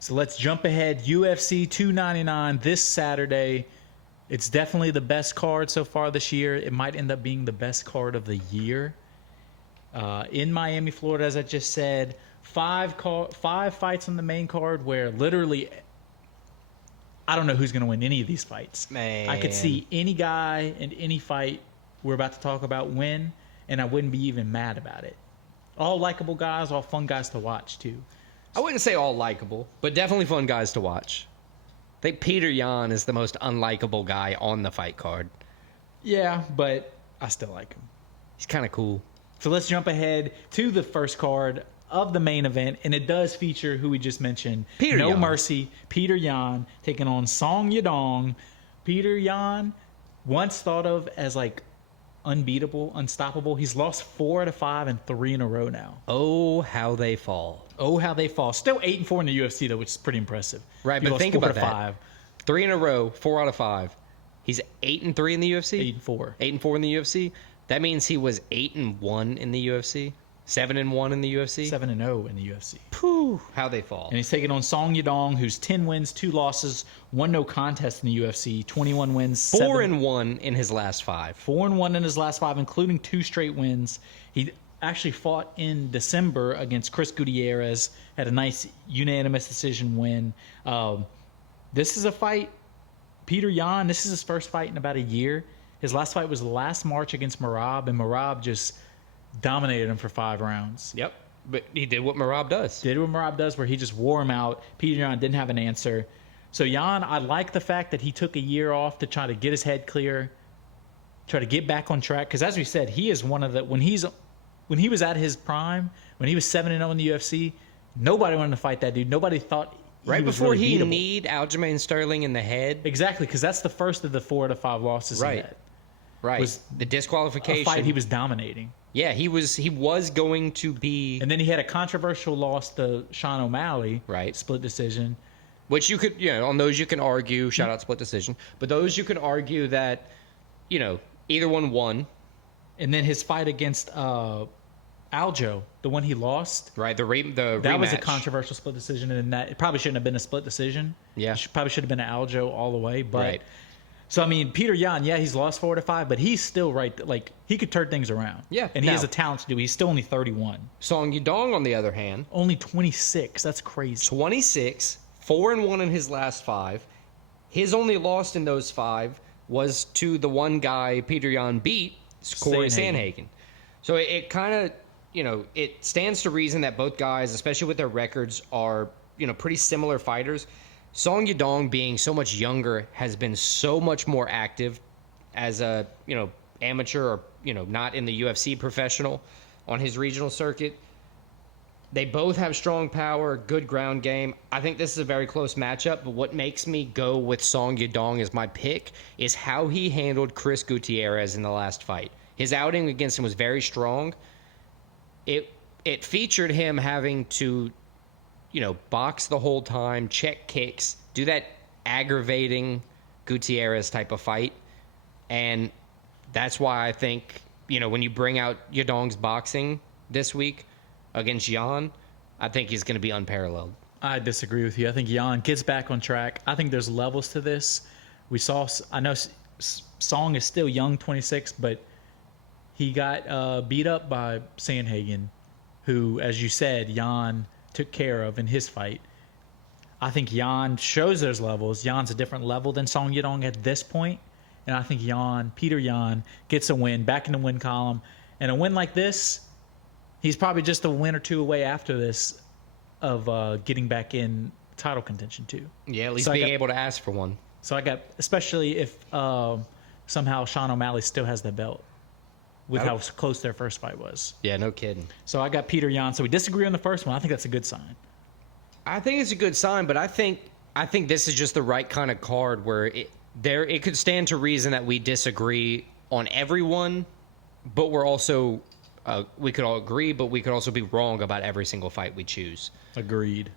So let's jump ahead. UFC 299 this Saturday. It's definitely the best card so far this year. It might end up being the best card of the year. In Miami, Florida, as I just said, five fights on the main card where literally I don't know who's going to win any of these fights. Man. I could see any guy in any fight we're about to talk about win, and I wouldn't be even mad about it. All likable guys, all fun guys to watch, too. I wouldn't say all likable, but definitely fun guys to watch. I think Petr Yan is the most unlikable guy on the fight card. Yeah, but I still like him. He's kind of cool. So let's jump ahead to the first card of the main event, and it does feature who we just mentioned. Petr No Yan. Mercy, Petr Yan, taking on Song Yadong. Petr Yan, once thought of as like unbeatable, unstoppable. He's lost 4 out of 5 and 3 in a row now. Oh, how they fall. Oh, how they fall. Still 8-4 in the UFC, though, which is pretty impressive. Right, He but lost think 4 about out of that. 5. 3 in a row, 4 out of 5. He's 8-3 in the UFC? 8-4. 8-4 in the UFC? That means he was 8-1 in the UFC? 7-1 in the UFC? 7-0 in the UFC. Phew, how they fall. And he's taking on Song Yadong, who's 10 wins, 2 losses, 1 no contest in the UFC, 21 wins, 4-1 in his last 5. 4-1 in his last 5, including 2 straight wins. He actually fought in December against Chris Gutierrez, had a nice unanimous decision win. This is a fight. Petr Yan, this is his first fight in about a year. His last fight was last March against Merab, and Merab just dominated him for 5 rounds. Yep, but he did what Merab does. Did what Merab does, where he just wore him out. Petr Yan didn't have an answer. So Yan, I like the fact that he took a year off to try to get his head clear, try to get back on track. Because as we said, he is one of the when he was at his prime, when he was 7-0 in the UFC, nobody wanted to fight that dude. Nobody thought Right was before really he beatable. kneed Aljamain Sterling in the head. Exactly, because that's the first of the 4 out of 5 losses Right. he had. Right. Was The A disqualification. fight he was dominating. Yeah, he was going to be. And then he had a controversial loss to Sean O'Malley. Right. Split decision. Which you could, on those you can argue, shout out split decision. But those you can argue that, either one won. And then his fight against Aljo, the one he lost. Right, the That was a rematch. controversial split decision, and that it probably shouldn't have been a split decision. Yeah. Probably should have been an Aljo all the way. But Right. So I mean, Petr Yan, yeah, he's lost 4 out of 5, but he's still right. Like he could turn things around. Yeah, and he now- has a talent to do. He's still only 31, Song Yadong, on the other hand, only 26. That's crazy. 26, 4-1 in his last 5. His only loss in those 5 was to the one guy Petr Yan beat, Corey Sandhagen. Sandhagen. So it kind of, it stands to reason that both guys, especially with their records, are, pretty similar fighters. Song Yadong, being so much younger, has been so much more active as a, amateur or, not in the UFC professional on his regional circuit. They both have strong power, good ground game. I think this is a very close matchup, but what makes me go with Song Yadong as my pick is how he handled Chris Gutierrez in the last fight. His outing against him was very strong. It featured him having to, box the whole time, check kicks, do that aggravating Gutierrez type of fight. And that's why I think, when you bring out Yadong's boxing this week against Yan, I think he's going to be unparalleled. I disagree with you. I think Yan gets back on track. I think there's levels to this. I know Song is still young, 26, but he got beat up by Sandhagen, who, as you said, Yan took care of in his fight. I think Yan shows those levels. Yan's a different level than Song Yadong at this point. And I think Petr Yan gets a win, back in the win column. And a win like this, he's probably just a win or two away after this of getting back in title contention too. Yeah, at least So being able to ask for one. So I got, especially if somehow Sean O'Malley still has the belt with how close their first fight was. Yeah, no kidding. So I got Petr Yan. So we disagree on the first one. I think that's a good sign. I think it's a good sign, but I think this is just the right kind of card where it could stand to reason that we disagree on everyone, but we're also we could all agree, but we could also be wrong about every single fight we choose. Agreed.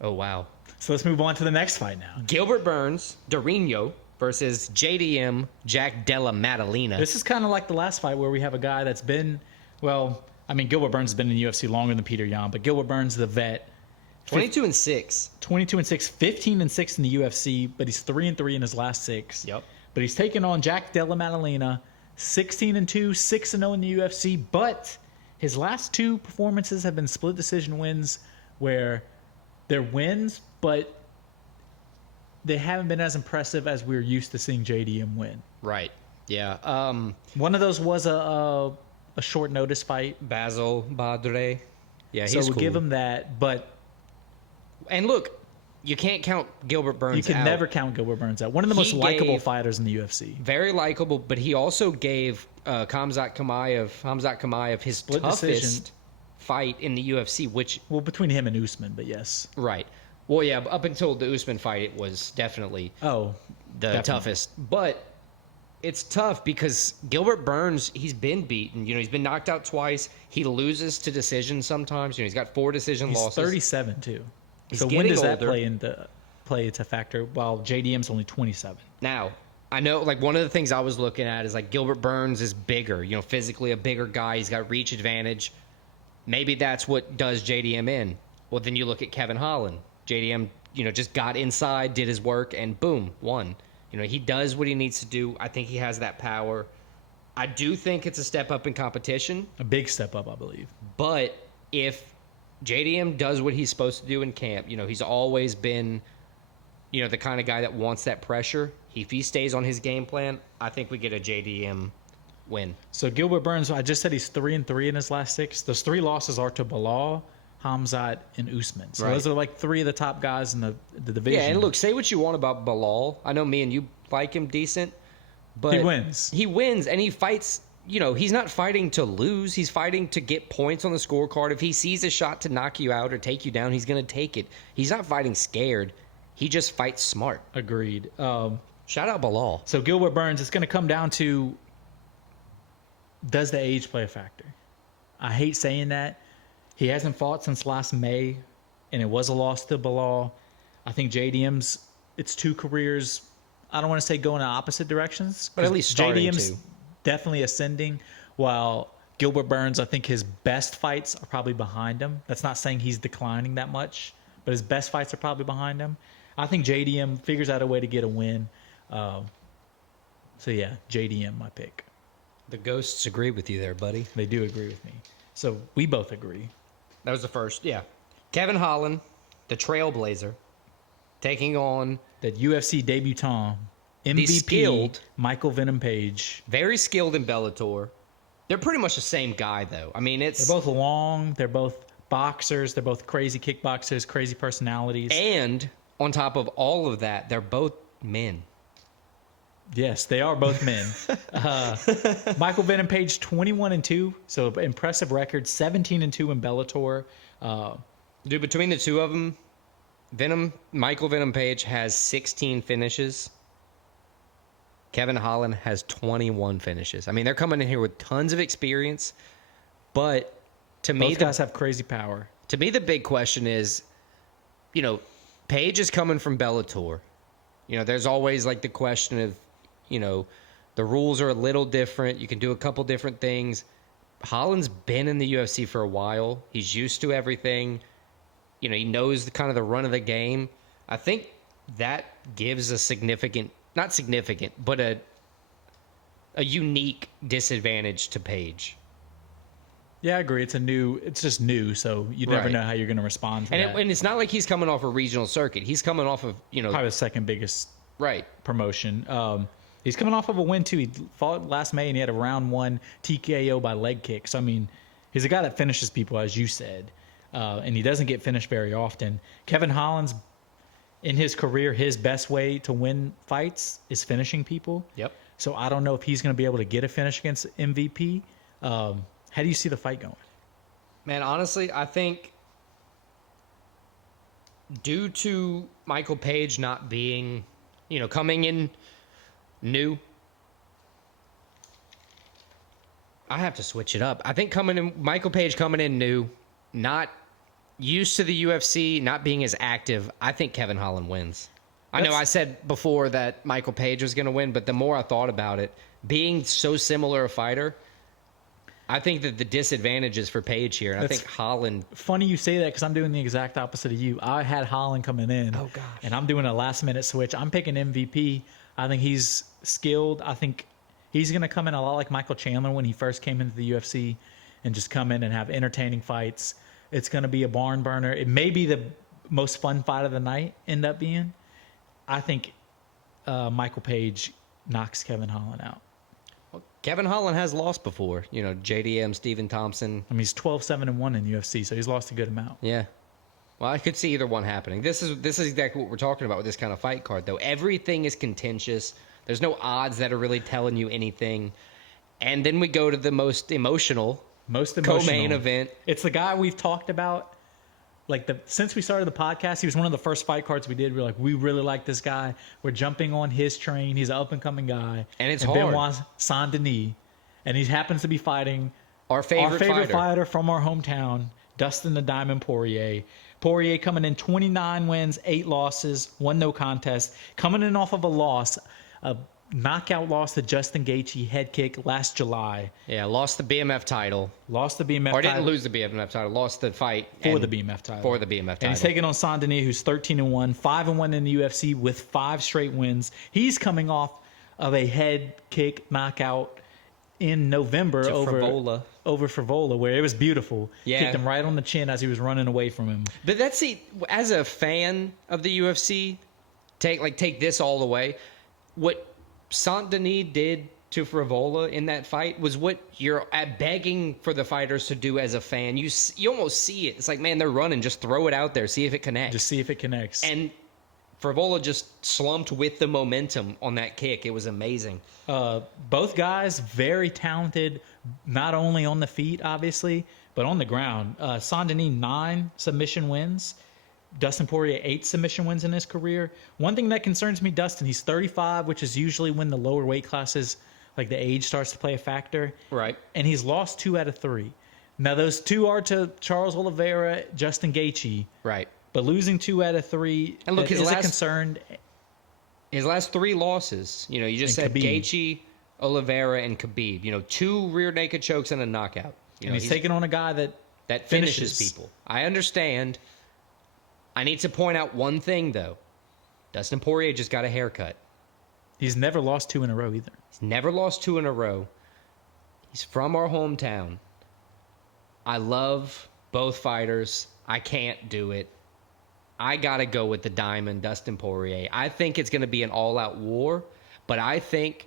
Oh wow! So let's move on to the next fight now. Gilbert Burns, Dorino versus JDM Jack Della Maddalena. This is kind of like the last fight where we have a guy that's been, well, I mean, Gilbert Burns has been in the UFC longer than Petr Yan, but Gilbert Burns, the vet, 22-6. 22-6, 15-6 in the UFC, but he's 3-3 in his last 6. Yep. But he's taken on Della Maddalena, 16-2, 6-0 in the UFC. But his last 2 performances have been split decision wins, where they're wins, but they haven't been as impressive as we're used to seeing JDM win. Right. Yeah. One of those was a short notice fight. Basil Badre. Yeah, he's so we'll cool. give him that. But and look, you can't count Gilbert Burns out. You can never count Gilbert Burns out. One of the most likable fighters in the UFC. Very likable, but he also gave Khamzat Chimaev his Split toughest decision. fight in the UFC, which... Well, between him and Usman, but yes. Right. Well, yeah, up until the Usman fight, it was definitely the toughest. But it's tough because Gilbert Burns, he's been beaten. You know, he's been knocked out twice. He loses to decision sometimes. You know, he's got 4 decision losses. He's 37, too. He's so when does that older. play into factor? While JDM's only 27. Now, I know, like, one of the things I was looking at is, like, Gilbert Burns is bigger, you know, physically a bigger guy. He's got reach advantage. Maybe that's what does JDM in. Well, then you look at Kevin Hollan. JDM, you know, just got inside, did his work, and boom, won. You know, he does what he needs to do. I think he has that power. I do think it's a step up in competition. A big step up, I believe. But if JDM does what he's supposed to do in camp, you know, he's always been, you know, the kind of guy that wants that pressure. If he stays on his game plan, I think we get a JDM win. So Gilbert Burns, I just said he's 3-3 in his last 6. Those 3 losses are to Bilal, Khamzat, and Usman. So those are like 3 of the top guys in the division. Yeah, and look, say what you want about Bilal. I know me and you like him decent, but he wins. He wins, and he fights. You know, he's not fighting to lose. He's fighting to get points on the scorecard. If he sees a shot to knock you out or take you down, he's going to take it. He's not fighting scared. He just fights smart. Agreed. Shout out Bilal. So Gilbert Burns, it's going to come down to, does the age play a factor? I hate saying that. He hasn't fought since last May, and it was a loss to Bilal. I think JDM's, it's 2 careers, I don't want to say going in opposite directions. But at least starting JDM's to. Definitely ascending, while Gilbert Burns, I think his best fights are probably behind him. That's not saying he's declining that much, but his best fights are probably behind him. I think JDM figures out a way to get a win. So, yeah, JDM, my pick. The ghosts agree with you there, buddy. They do agree with me. So, we both agree. That was the first, yeah. Kevin Hollan, the Trailblazer, taking on... That UFC debutant, MVP, skilled, Michael Venom Page. Very skilled in Bellator. They're pretty much the same guy, though. I mean, it's... They're both long. They're both boxers. They're both crazy kickboxers, crazy personalities. And on top of all of that, they're both men. Yes, they are both men. Michael Venom Page, 21-2. So, impressive record. 17-2 in Bellator. Dude, between the two of them, Michael Venom Page has 16 finishes. Kevin Hollan has 21 finishes. I mean, they're coming in here with tons of experience, but to me, both guys have crazy power. To me, the big question is, you know, Page is coming from Bellator. You know, there's always like the question of, you know, the rules are a little different. You can do a couple different things. Holland's been in the UFC for a while. He's used to everything. You know, he knows the kind of the run of the game. I think that gives a significant, not significant, but a unique disadvantage to Page. Yeah, I agree. It's just new, so you never know how you're going to respond to that. And it's not like he's coming off a regional circuit. He's coming off of, you know, probably the second biggest promotion. He's coming off of a win, too. He fought last May, and he had a round 1 TKO by leg kick. So, I mean, he's a guy that finishes people, as you said, and he doesn't get finished very often. Kevin Holland's, in his career, his best way to win fights is finishing people. Yep. So, I don't know if he's going to be able to get a finish against MVP. How do you see the fight going? Man, honestly, I think due to Michael Page not being, you know, coming in new, I have to switch it up. I think Michael Page coming in new, not used to the UFC, not being as active, I think Kevin Hollan wins. I know I said before that Michael Page was going to win, but the more I thought about it, being so similar a fighter, I think that the disadvantage is for Page here, and I That's think Hollan. Funny you say that because I'm doing the exact opposite of you. I had Hollan coming in. Oh, gosh. And I'm doing a last-minute switch. I'm picking MVP. I think he's skilled. I think he's going to come in a lot like Michael Chandler when he first came into the UFC and just come in and have entertaining fights. It's going to be a barn burner. It may be the most fun fight of the night, end up being. I think Michael Page knocks Kevin Hollan out. Well, Kevin Hollan has lost before. JDM, Stephen Thompson. I mean, he's 12-7-1 in UFC, so he's lost a good amount. Yeah. Well, I could see either one happening. This is exactly what we're talking about with this kind of fight card, though. Everything is contentious. There's no odds that are really telling you anything. And then we go to the most emotional co-main event. It's the guy we've talked about. Since we started the podcast, he was one of the first fight cards we did. We're like, we really like this guy. We're jumping on his train. He's an up-and-coming guy. And it's hard. Benoit Saint-Denis. And he happens to be fighting our favorite fighter from our hometown, Dustin the Diamond Poirier. Poirier coming in 29 wins, 8 losses, 1 no contest. Coming in off of a knockout loss to Justin Gaethje, head kick last July. Yeah, lost the BMF title. Or didn't lose the BMF title, lost the fight. For the BMF title. And he's taking on Saint-Denis, who's 13-1, 5-1 in the UFC with 5 straight wins. He's coming off of a head kick knockout in November over Frivola, where it was beautiful. Yeah. Kicked him right on the chin as he was running away from him. But as a fan of the UFC, take this all the way. What Saint-Denis did to Frivola in that fight was what you're begging for the fighters to do as a fan. You almost see it. It's like, man, they're running. Just throw it out there. See if it connects. Just see if it connects. And Frivola just slumped with the momentum on that kick. It was amazing. Both guys, very talented, not only on the feet, obviously, but on the ground. Saint-Denis, 9 submission wins. Dustin Poirier, 8 submission wins in his career. One thing that concerns me, Dustin, he's 35, which is usually when the lower weight classes, like the age starts to play a factor. Right. And he's lost 2 out of 3. Now, those 2 are to Charles Oliveira, Justin Gaethje. Right. But losing 2 out of 3 and look, is a concern. His last 3 losses, you just said Khabib. Gaethje, Oliveira, and Khabib. 2 rear naked chokes and a knockout. And he's taking on a guy that finishes people. I understand. I need to point out one thing, though. Dustin Poirier just got a haircut. He's never lost 2 in a row either. He's never lost 2 in a row. He's from our hometown. I love both fighters. I can't do it. I got to go with the Diamond, Dustin Poirier. I think it's going to be an all-out war, but I think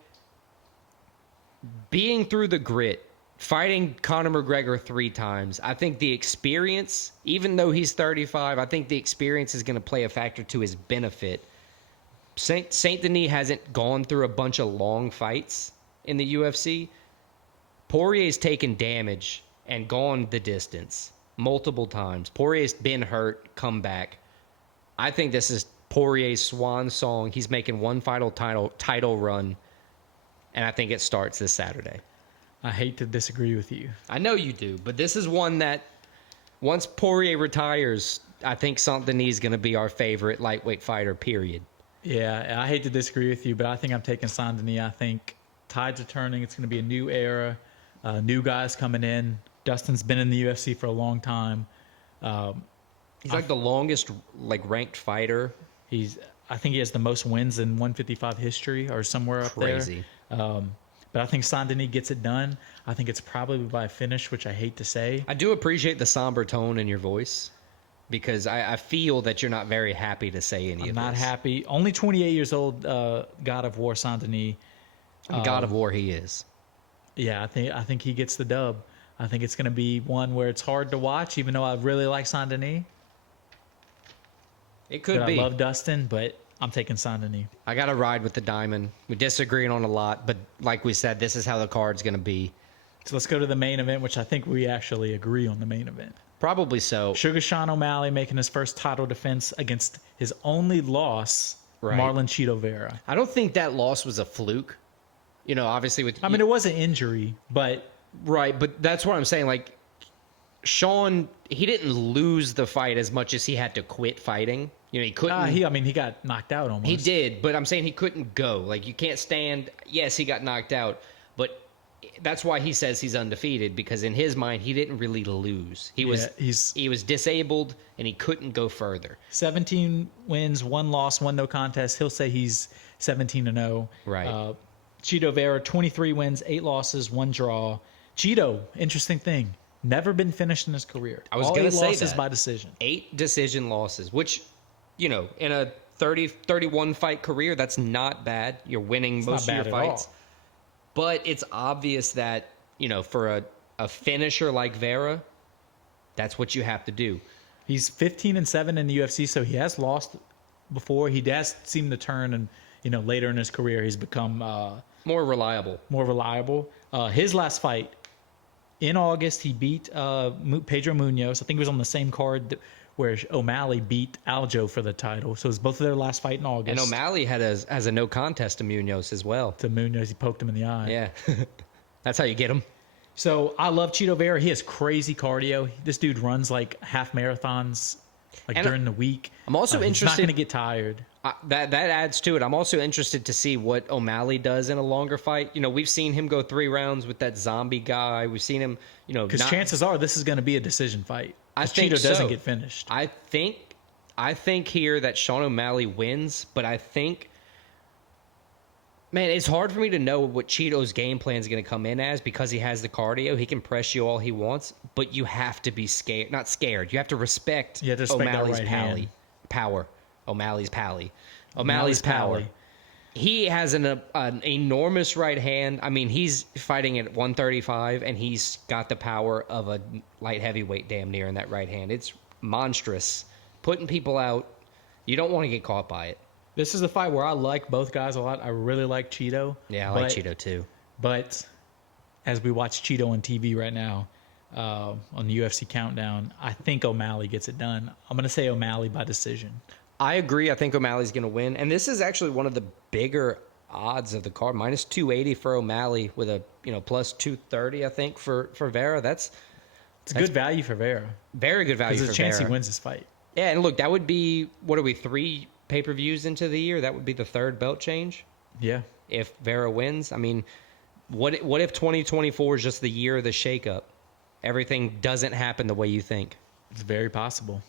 being through the grit, fighting Conor McGregor 3 times, I think the experience, even though he's 35, I think the experience is going to play a factor to his benefit. Saint-Denis hasn't gone through a bunch of long fights in the UFC. Poirier's taken damage and gone the distance multiple times. Poirier's been hurt, come back. I think this is Poirier's swan song. He's making one final title run, and I think it starts this Saturday. I hate to disagree with you. I know you do, but this is one that once Poirier retires, I think Saint-Denis is going to be our favorite lightweight fighter, period. Yeah, I hate to disagree with you, but I think I'm taking Saint-Denis. I think tides are turning. It's going to be a new era, new guys coming in. Dustin's been in the UFC for a long time. He's like the longest ranked fighter. I think he has the most wins in 155 history or somewhere up there. Crazy. But I think Saint-Denis gets it done. I think it's probably by a finish, which I hate to say. I do appreciate the somber tone in your voice because I feel that you're not very happy to say any of this. I'm not happy. Only 28 years old, God of War Saint-Denis. God of War he is. Yeah, I think he gets the dub. I think it's going to be one where it's hard to watch, even though I really like Saint-Denis. It could be. I love Dustin, but I'm taking Saint-Denis. I got to ride with the Diamond. We're disagreeing on a lot, but like we said, this is how the card's going to be. So let's go to the main event, which I think we actually agree on the main event. Probably so. Chookagian O'Malley making his first title defense against his only loss, right. Marlon Chito Vera. I don't think that loss was a fluke. Obviously it was an injury, but... Right, but that's what I'm saying. Sean, he didn't lose the fight as much as he had to quit fighting. He couldn't. He got knocked out almost. He did, but I'm saying he couldn't go. You can't stand. Yes, he got knocked out, but that's why he says he's undefeated, because in his mind he didn't really lose. He was disabled and he couldn't go further. 17 wins, 1 loss, 1 no contest. He'll say he's 17-0. Right. Chito Vera, 23 wins, 8 losses, 1 draw. Chito, interesting thing, never been finished in his career. I was going to say losses that. by decision. 8 decision losses, which, in a 31 fight career, that's not bad. You're winning most of your fights. But it's obvious that, for a finisher like Vera, that's what you have to do. He's 15-7 in the UFC, so he has lost before. He does seem to turn, and later in his career, he's become More reliable. His last fight in August, he beat Pedro Munhoz. I think it was on the same card where O'Malley beat Aljo for the title. So it was both of their last fight in August. And O'Malley has a no contest to Munhoz as well. To Munhoz, he poked him in the eye. Yeah. That's how you get him. So I love Chito Vera. He has crazy cardio. This dude runs like half marathons during the week. I'm also interested. He's not going to get tired. That adds to it. I'm also interested to see what O'Malley does in a longer fight. We've seen him go 3 rounds with that zombie guy. We've seen him, because chances are this is going to be a decision fight. I think Chito doesn't get finished. I think here that Sean O'Malley wins, but I think, man, it's hard for me to know what Chito's game plan is going to come in as, because he has the cardio. He can press you all he wants, but you have to be scared. Not scared. You have to respect, O'Malley's power. O'Malley's power. He has an enormous right hand. I mean, he's fighting at 135, and he's got the power of a light heavyweight damn near in that right hand. It's monstrous. Putting people out, you don't want to get caught by it. This is a fight where I like both guys a lot. I really like Chito. Yeah, I like Chito too. But as we watch Chito on TV right now, on the UFC Countdown, I think O'Malley gets it done. I'm going to say O'Malley by decision. I agree. I think O'Malley's going to win. And this is actually one of the bigger odds of the card. Minus 280 for O'Malley with a, plus 230, I think, for Vera. It's good value for Vera. Very good value for Vera. There's a chance he wins this fight. Yeah, and look, that would be, 3 pay-per-views into the year? That would be the 3rd belt change? Yeah. If Vera wins. I mean, what if 2024 is just the year of the shakeup? Everything doesn't happen the way you think. It's very possible.